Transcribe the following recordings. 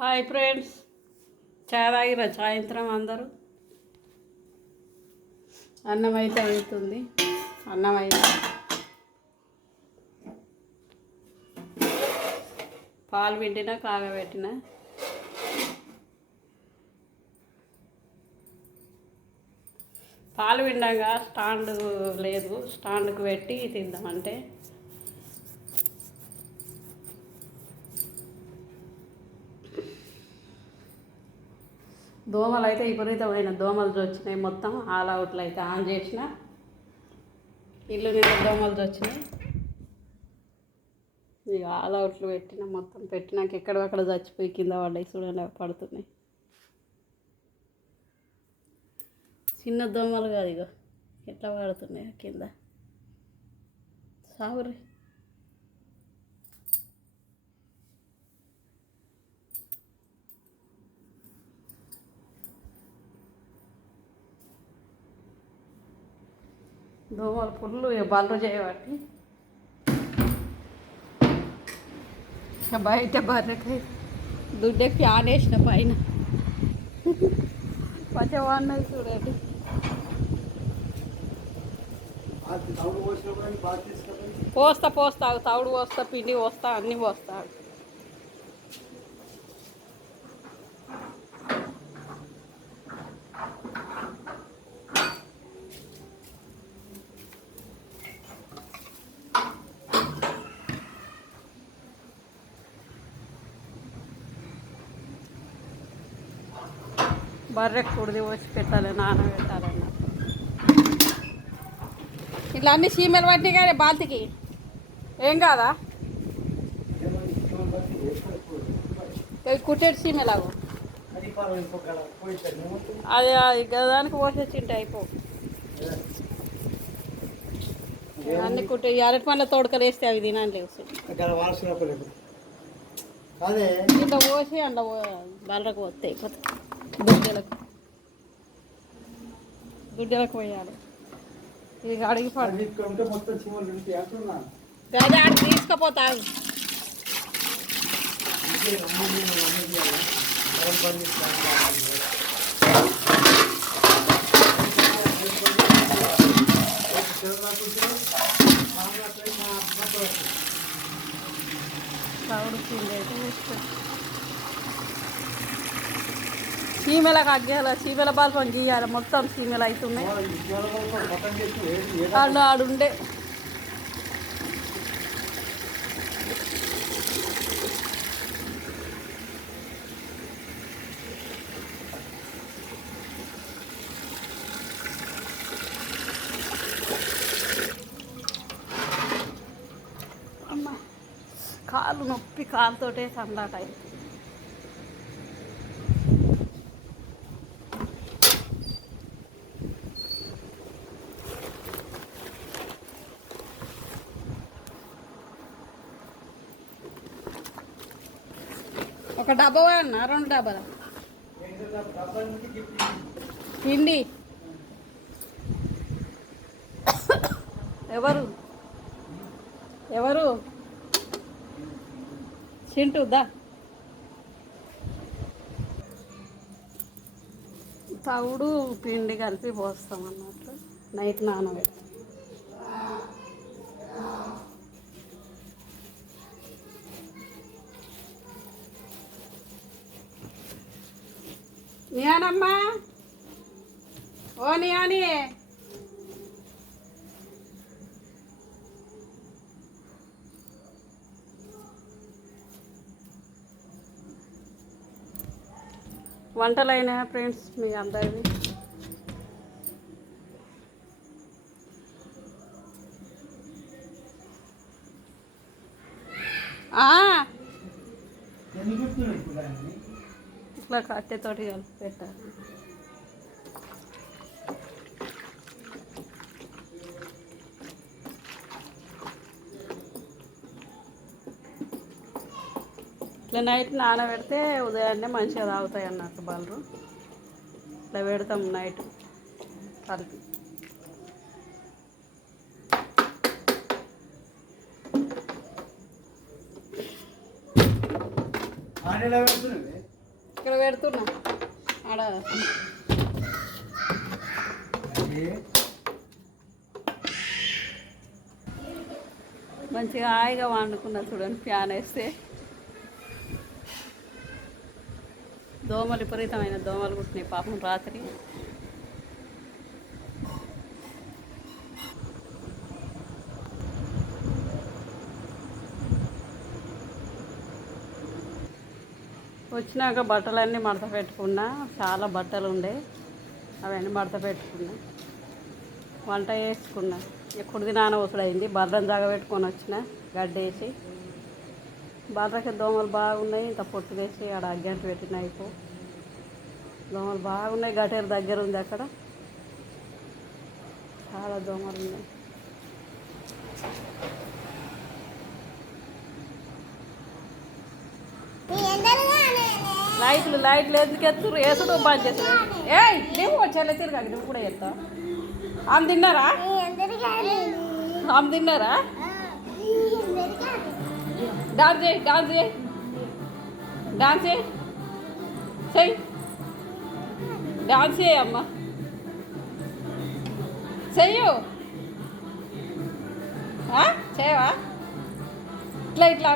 Hi friends, చాయ్ తాగిరా సాయంత్రం అందరూ? అన్నం అయితే అవుతుంది. అన్నం అయితే పాలు పిండినా కాగబెట్టిన. పాలు పిండంగా స్టాండ్ లేదు, స్టాండ్కి పెట్టి తిందామంటే దోమలు అయితే విపరీతమైన దోమలు వచ్చినాయి. మొత్తం ఆల్ అవుట్లు అయితే ఆన్ చేసిన, ఇల్లు నిండా దోమలు వచ్చినాయి. ఇక ఆల్ అవుట్లు పెట్టిన, మొత్తం పెట్టినాక ఎక్కడక్కడ చచ్చిపోయి కింద పడ్డాయి. చూడండి, పడుతున్నాయి. చిన్న దోమలు కాదు, ఇక ఎట్లా పడుతున్నాయి కింద. సాగురి దోమలు పుల్లు బండ్లు చేయబట్టి బయట బర్రెకి దుడ్డెక్కి ఆనేసిన పైన పచ్చవాడినది చూడండి. పోస్తా తౌడు పోస్తా, పిండి పోస్తా, అన్నీ పోస్తాడు. బర్రెకు కుడిది పోసి పెట్టాలి, నానబెట్టాలన్న. ఇట్లా అన్ని సీమెలు పట్టినాయి కానీ బాతికి ఏం కాదా? కుట్టేటి సీమెలాగు అది గదానికి పోసేసింటే అయిపో. అన్ని కుట్టే అరటి పండ్ల తోడకలు వేస్తే అవి తినండి. ఇట్లా పోసి అందులో బర్రకు పోతే గుడ్డలకు పోయాలి. ఇక అడిగి గదే ఆడ తీసుకుపోతాను. సీమెలకు అగ్గేయాలి, సీమెల బాల్పం గీయాలి. మొత్తం సీమెలు అవుతున్నాయి. వాళ్ళు ఆడుండే అమ్మ కాళ్ళు నొప్పి, కాలుతోటే సందాట అయింది. ఒక డబ్బా అన్న, 2 డబ్బాలు పిండి. ఎవరు చింటుదా? తవుడు పిండి కలిపి పోస్తాం అన్నట్లు. నైట్ నానబెట్టి నియానమ్మా, ఓ నియాని, వంటలైనా ఫ్రెండ్స్ మీ అందరివి? ఇట్లా కట్టెతోటి కలిపి పెట్టాలి. ఇట్లా నైట్ నానబెడితే ఉదయాన్నే మంచిగా తాగుతాయి అన్నట్టు బలరు. ఇట్లా పెడతాం నైట్ కలిపి. ఇక్కడ పెడుతున్నా ఆడ మంచిగా హాయిగా వండుకున్నా చూడండి. ఫ్యాన్ వేస్తే దోమలు విపరీతమైన దోమలు కుట్టినాయి పాపం రాత్రి. వచ్చినాక బట్టలన్నీ మడత పెట్టుకున్నా. చాలా బట్టలు ఉండే అవన్నీ మడత పెట్టుకున్నా. వంట వేసుకున్నా. కుడిది నానవసడైంది. బర్రెని జాగబెట్టుకొని వచ్చిన గడ్డేసి. బర్రెకి దోమలు బాగున్నాయి. ఇంత పొట్టు వేసి ఆడ అగ్గంట పెట్టిన అయిపో. దోమలు బాగున్నాయి. గటేరు దగ్గర ఉంది అక్కడ. చాలా దోమలు ఉన్నాయి. లైట్లు ఎందుకు ఎత్తురు? వేసుడు బంద్ చేస్తారు. నువ్వు చెల్ల తిరగా నువ్వు కూడా ఎత్తావు. ఆమె తిన్నారా? ఆమె తిన్నారా? డాన్స్ చేయి, డాన్స్ చేయి, డాన్స్ చేయి, చెయ్యి, డాన్స్ చేయి అమ్మ, చెయ్యు. చేయవా? ఇట్లా ఇట్లా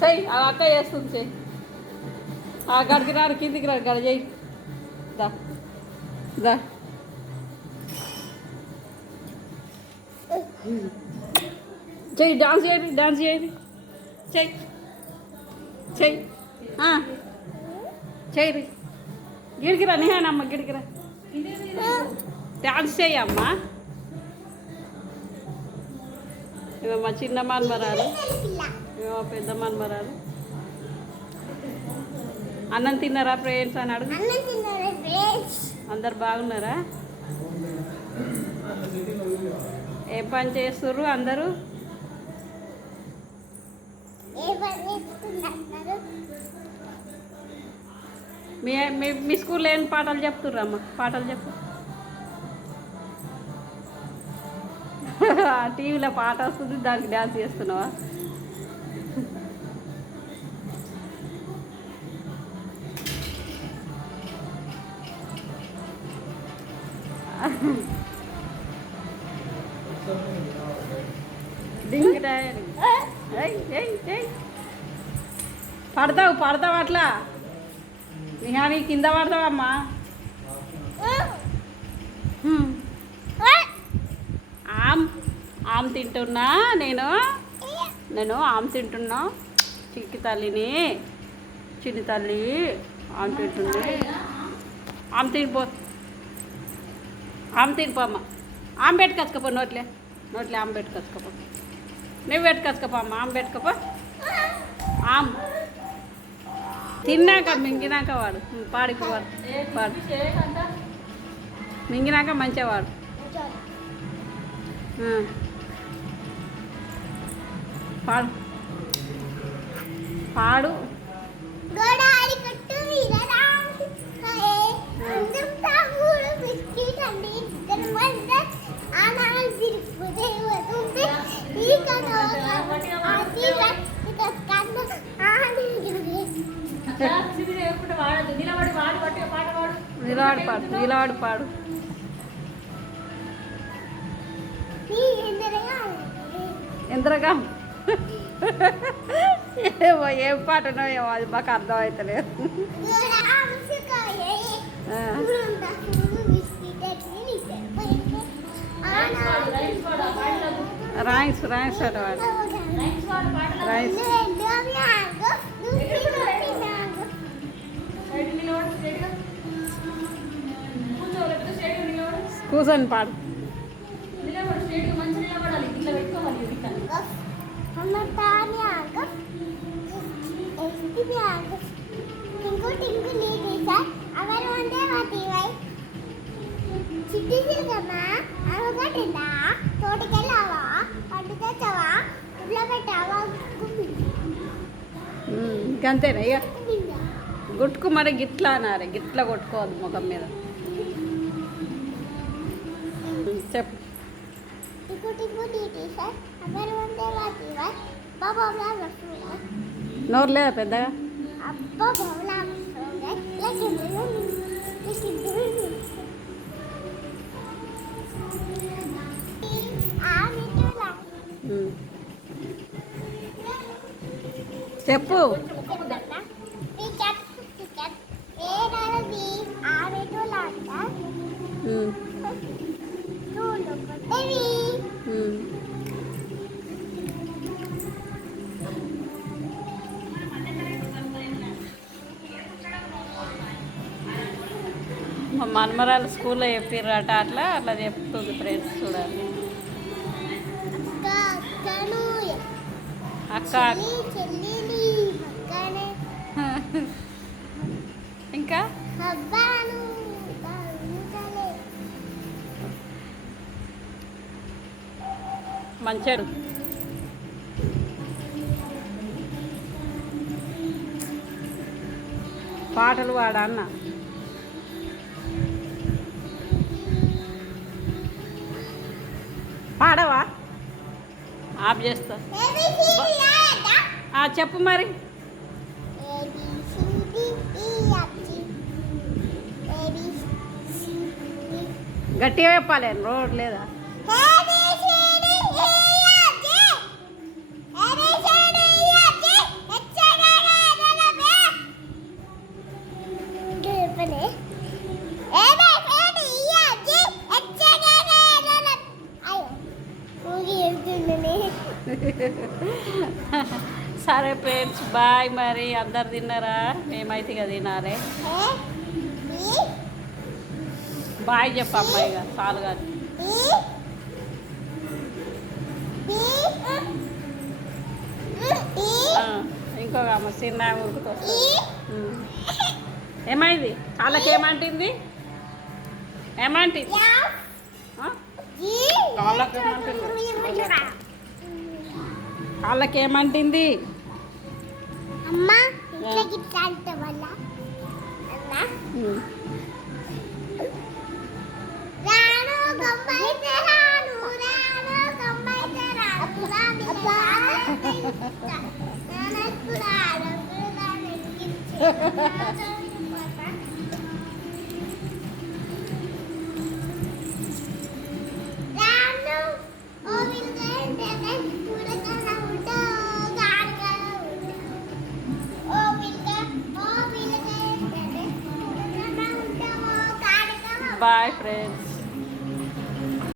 చెయ్యి. ఆ అక్క చేస్తుంది. చెయ్యి. ఆ గడికి రాడు, కిందికి రాడు. గడ చెయ్యి. దా దా చెయ్యి. డాన్స్ చేయండి, డాన్స్ చేయండి. చెయ్యి, చెయ్యి, చెయ్యి. గిడికిరా నిహానమ్మ, గిడికిరా. డాన్స్ చెయ్యమ్మా. ఇవ మా చిన్న మన్మరాలు, ఇవ పెద్ద మన్మరాలు. అన్నం తిన్నారా ఫ్రెండ్స్ అని అడుగు. అందరు బాగున్నారా? ఏ పని చేస్తుర్రు అందరూ? మీ స్కూల్లో ఏం పాటలు చెప్తుర్రమ్మా? పాటలు చెప్పు. టీవీలో పాట వస్తుంది, దానికి డ్యాన్స్ చేస్తున్నావా? పడతావు అట్లా నిహాని, కింద పడతావమ్మా. ఆమె తింటున్నా నేను ఆమె తింటున్నా. చిక్కి తల్లిని, చిన్ని తల్లి ఆమె తింటుంది. ఆమె తినిపో, ఆమె తినిపోమ్మ. ఆమె పెట్టుకొచ్చుకోపో. నోట్లే ఆమె పెట్టుకొచ్చుకోపో. నువ్వు పెట్టుకొచ్చుకోపో అమ్మ. ఆమె పెట్టుకోపో. ఆమె తిన్నాక మింగినాక వాడు పాడిపో. వాడు మింగినాక మంచిగా వాడు. పాడు పాడు. నిలబడి పాడు. ఎంతగా ఏం పాటనో ఏమో అది మాకు అర్థం అవుతలేదు. రైన్స్ వాడు రైన్స్. కూర్చొని పాడు. ఇంకంతేనా ఇక? గుట్టుకు మరి గిట్లా అనాలి. గిట్లా కొట్టుకోవద్దు ముఖం మీద. చెప్పు. నోరు లేదా పెద్దగా? చెప్పు. మా మనమరాలు స్కూల్లో చెప్పిర్రట, అట్లా అట్లా చెప్తుంది ఫ్రెండ్స్. చూడాలి. అక్క ఇంకా మంచాడు. పాటలు పాడా అన్న. పాడవా? ఆఫ్ చేస్తా. చెప్పు మరి. గట్టిగా చెప్పాలి, రోడ్ లేదా? సరే ఫ్రెండ్స్, బాయ్. మరి అందరు తిన్నారా? మేమైతే ఇక తినాలి. బాయ్ చెప్పు అమ్మాయి, చాలు కాదు. ఇంకొక అమ్మ చిన్న ఉరుకుతుంది. ఏమైంది? కాళ్ళకి ఏమంటుంది? ఏమంటుంది? కాళ్ళకి ఏమంటుంది? కాళ్ళకి ఏమంటుంది? Bye friends.